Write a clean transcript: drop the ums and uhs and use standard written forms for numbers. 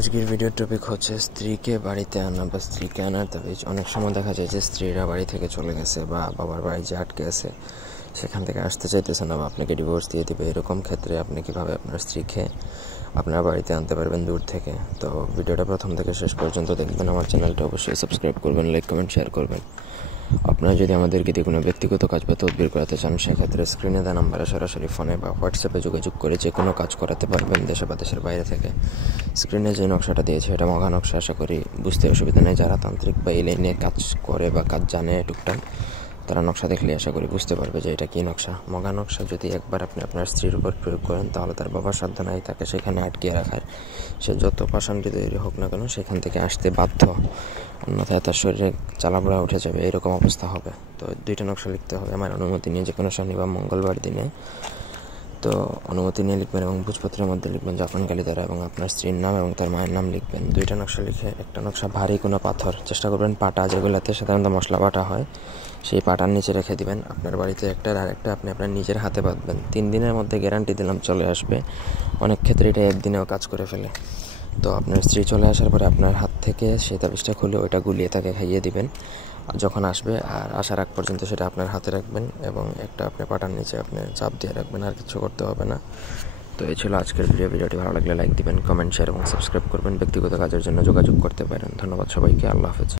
আজকের ভিডিওর টপিক হচ্ছে স্ত্রীকে বাড়িতে আনা বা স্ত্রীকে আনার তাবিজ। অনেক সময় দেখা যায় যে স্ত্রীরা বাড়ি থেকে চলে গেছে বা বাবার বাড়ি যে আটকে আছে সেখান থেকে আসতে চাইতেছে না বা আপনাকে ডিভোর্স দিয়ে দেবে। এরকম ক্ষেত্রে আপনি কীভাবে আপনার স্ত্রীকে আপনার বাড়িতে আনতে পারবেন দূর থেকে। তো ভিডিওটা প্রথম থেকে শেষ পর্যন্ত দেখবেন। আমার চ্যানেলটা অবশ্যই সাবস্ক্রাইব করবেন, লাইক কমেন্ট শেয়ার করবেন। আপনারা যদি আমাদেরকে দিয়ে কোনো ব্যক্তিগত কাজ বা তদবির করাতে চান সেক্ষেত্রে স্ক্রিনে দেওয়া নাম্বারে সরাসরি ফোনে বা হোয়াটসঅ্যাপে যোগাযোগ করে যে কোনো কাজ করাতে পারবেন দেশে বা দেশের বাইরে থেকে। স্ক্রিনে যে নকশাটা দিয়েছে এটা মগা নকশা, আশা করি বুঝতে অসুবিধা নেই। যারা তান্ত্রিক বা এই লাইনে কাজ করে বা কাজ জানে টুকটাক তারা নকশা দেখলে আশা করি বুঝতে পারবে যে এটা কী নকশা। মগা নকশা যদি একবার আপনি আপনার স্ত্রীর উপর প্রয়োগ করেন তাহলে তার বাবার সাধ্য নাই তাকে সেখানে আটকিয়ে রাখার। সে যত পাষাণটি তৈরি হোক না কেন সেখান থেকে আসতে বাধ্য, অন্যথায় তার শরীরে চালাপড়া উঠে যাবে, এরকম অবস্থা হবে। তো দুইটা নকশা লিখতে হবে আমার অনুমতি নিয়ে, যে কোনো শনি বা মঙ্গলবার দিনে। তো অনুমতি নিয়ে লিখবেন এবং ভোজপত্রের মধ্যে লিখবেন জাফরান কালি দ্বারা এবং আপনার স্ত্রীর নাম এবং তার মায়ের নাম লিখবেন। দুইটা নকশা লিখে একটা নকশা ভারী কোনো পাথর, চেষ্টা করবেন পাটা যেগুলোতে সাধারণত মশলা বাটা হয় সেই পাটার নিচে রেখে দিবেন। আপনার বাড়িতে একটা আর একটা আপনি আপনার নিজের হাতে বাঁধবেন। 3 দিনের মধ্যে গ্যারান্টি দিলাম চলে আসবে। অনেক ক্ষেত্রে এটা একদিনেও কাজ করে ফেলে। তো আপনার স্ত্রী চলে আসার পরে আপনার হাত থেকে সেই তাবিজটা খুলে ওইটা গুলিয়ে তাকে খাইয়ে দিবেন যখন আসবে। আর আসার আগ পর্যন্ত সেটা আপনার হাতে রাখবেন এবং একটা আপনি পাটার নিচে আপনি চাপ দিয়ে রাখবেন, আর কিছু করতে হবে না। তো এই ছিল আজকের ভিডিওটি ভালো লাগলে লাইক দিবেন, কমেন্ট শেয়ার এবং সাবস্ক্রাইব করবেন। ব্যক্তিগত কাজের জন্য যোগাযোগ করতে পারেন। ধন্যবাদ সবাইকে। আল্লাহ হাফেজ।